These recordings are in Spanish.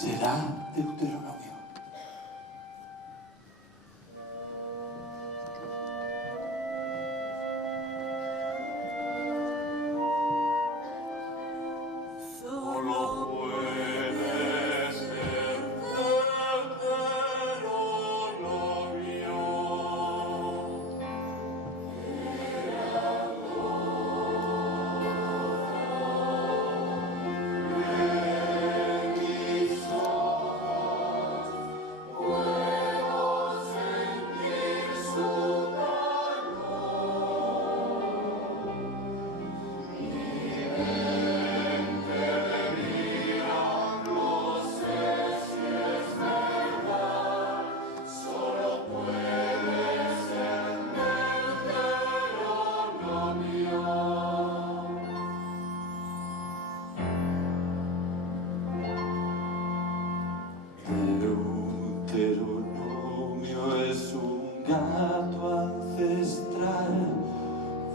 será Deuteronomio. Deuteronomio es un gato ancestral.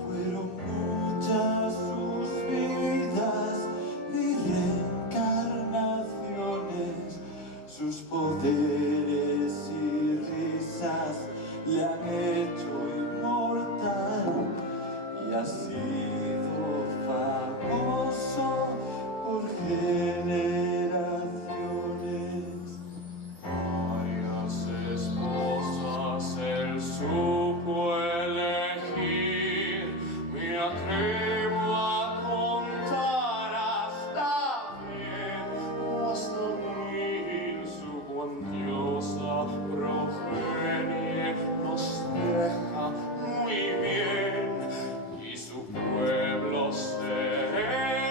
Fueron muchas sus vidas y reencarnaciones. Sus poderes y risas le han hecho inmortal y ha sido famoso por generaciones. Varias esposas él supo elegir, me atrevo a contar hasta 1000 su cuantiosa progenie nos deja muy bien y su pueblo se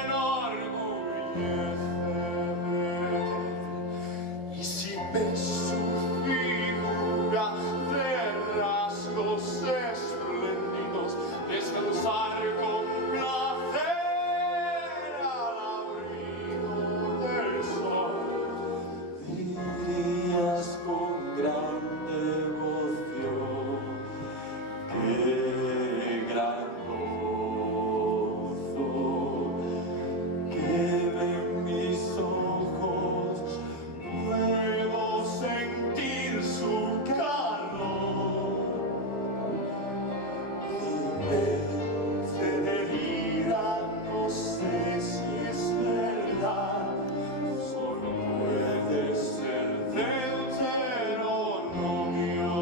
enorgullece. Y si ves su figura de rasgos espléndidos, descansar con placer al abrigo del sol. Dirías con gran devoción, qué gran gozo que ven mis ojos. Puedo sentir su calor y me delira, no sé si es verdad, solo puede ser Deuteronomio.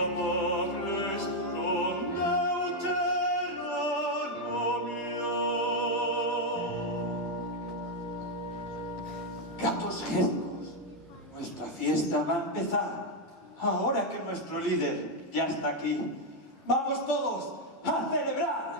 Amables con Deuteronomio. Gatos génicos, nuestra fiesta va a empezar. Ahora que nuestro líder ya está aquí, ¡vamos todos a celebrar!